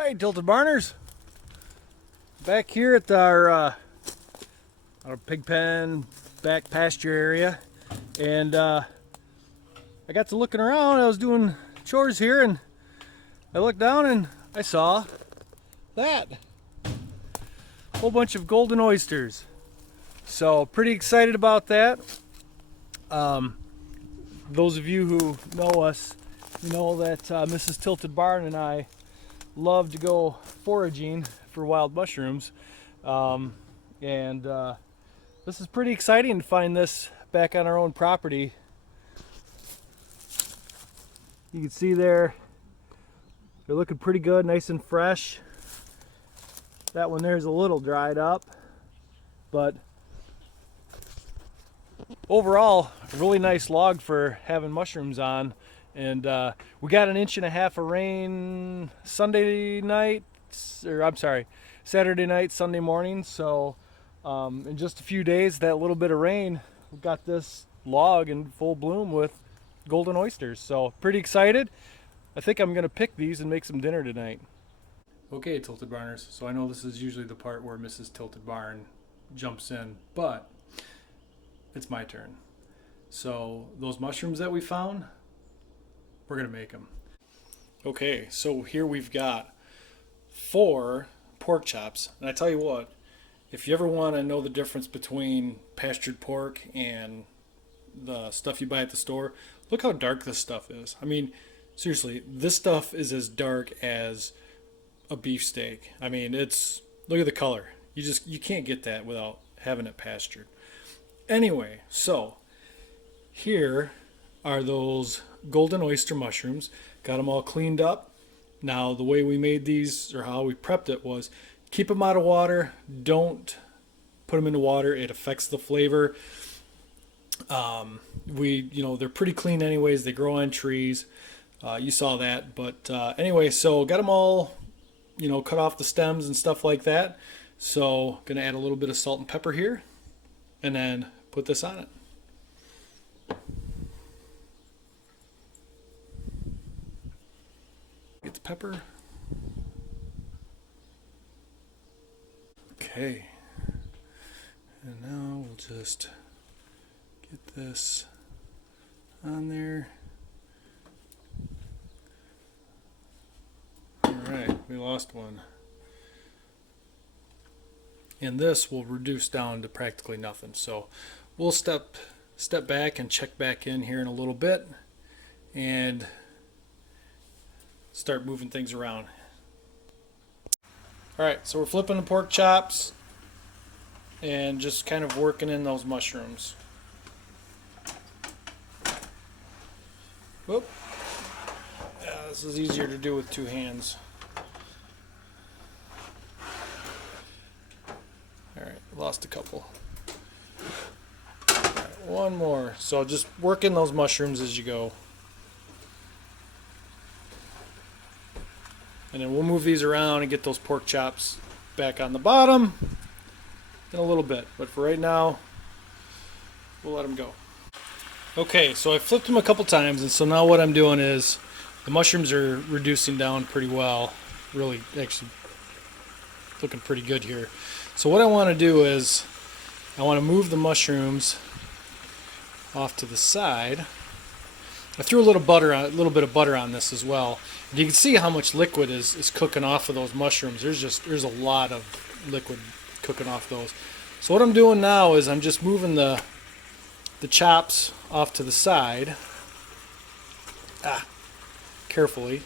Hey, Tilted Barners! Back here at our pig pen, back pasture area, and I got to looking around. I was doing chores here, and I looked down and I saw that whole bunch of golden oysters. So pretty excited about that. Those of you who know us, you know that Mrs. Tilted Barn and I love to go foraging for wild mushrooms, and this is pretty exciting to find this back on our own property. You can see they're looking pretty good, nice and fresh. That one there is a little dried up, but overall a really nice log for having mushrooms on. And we got 1.5 inches of rain Saturday night, Sunday morning. So in just a few days, that little bit of rain, we got this log in full bloom with golden oysters. So pretty excited. I think I'm gonna pick these and make some dinner tonight. Okay, Tilted Barners. So I know this is usually the part where Mrs. Tilted Barn jumps in, but it's my turn. So those mushrooms that we found, we're gonna make them. Okay, so here we've got 4 pork chops, and I tell you what, if you ever want to know the difference between pastured pork and the stuff you buy at the store, look how dark this stuff is. I mean, seriously, this stuff is as dark as a beefsteak. I mean, look at the color. You can't get that without having it pastured. Anyway, so here are those golden oyster mushrooms. Got them all cleaned up. Now the way we made these, or how we prepped it, was keep them out of water. Don't put them into water. It affects the flavor. They're pretty clean anyways. They grow on trees. You saw that. But anyway, so got them all, cut off the stems and stuff like that. So gonna add a little bit of salt and pepper here, and then put this on it. Get the pepper. Okay. And now we'll just get this on there. Alright, we lost one. And this will reduce down to practically nothing. So we'll step back and check back in here in a little bit and start moving things around. Alright, so we're flipping the pork chops and just kind of working in those mushrooms. Whoop. Yeah, this is easier to do with 2 hands. Alright, lost a couple. Alright, one more. So just work in those mushrooms as you go. And then we'll move these around and get those pork chops back on the bottom in a little bit. But for right now, we'll let them go. Okay, so I flipped them a couple times, and so now what I'm doing is the mushrooms are reducing down pretty well. Really, actually looking pretty good here. So what I want to do is I want to move the mushrooms off to the side. I threw a little bit of butter on this as well. And you can see how much liquid is cooking off of those mushrooms. There's a lot of liquid cooking off those. So what I'm doing now is I'm just moving the chops off to the side, carefully,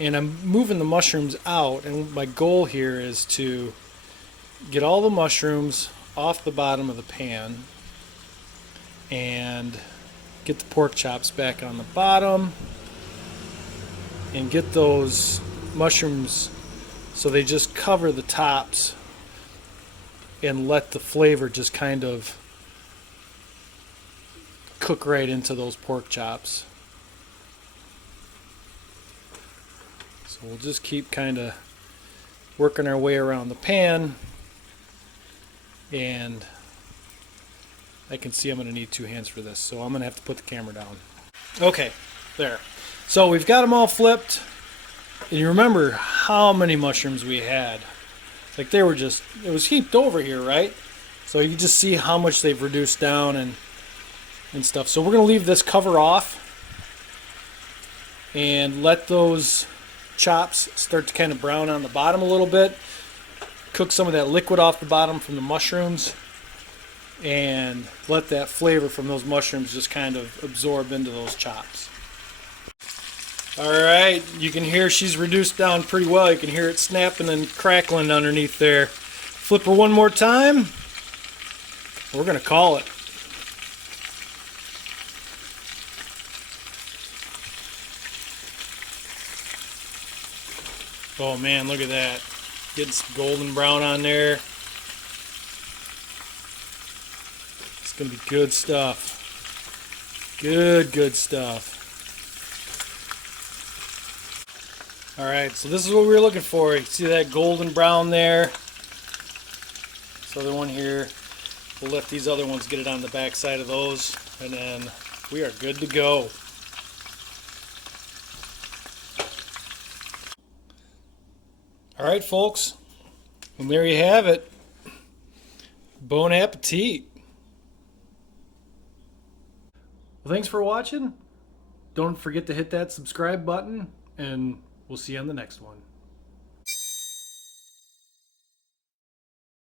and I'm moving the mushrooms out. And my goal here is to get all the mushrooms off the bottom of the pan and get the pork chops back on the bottom and get those mushrooms so they just cover the tops and let the flavor just kind of cook right into those pork chops. So we'll just keep kind of working our way around the pan, and I can see I'm going to need 2 hands for this, so I'm going to have to put the camera down. Okay, there. So we've got them all flipped. And you remember how many mushrooms we had. Like they were just, it was heaped over here, right? So you can just see how much they've reduced down and stuff. So we're going to leave this cover off and let those chops start to kind of brown on the bottom a little bit. Cook some of that liquid off the bottom from the mushrooms and let that flavor from those mushrooms just kind of absorb into those chops. Alright, you can hear she's reduced down pretty well. You can hear it snapping and crackling underneath there. Flip her one more time. We're going to call it. Oh man, look at that. Getting some golden brown on there. It's going to be good stuff. Good stuff. Alright, so this is what we were looking for. You can see that golden brown there. This other one here. We'll let these other ones get it on the back side of those, and then we are good to go. Alright folks, and there you have it. Bon appetit. Well, thanks for watching. Don't forget to hit that subscribe button, and we'll see you on the next one.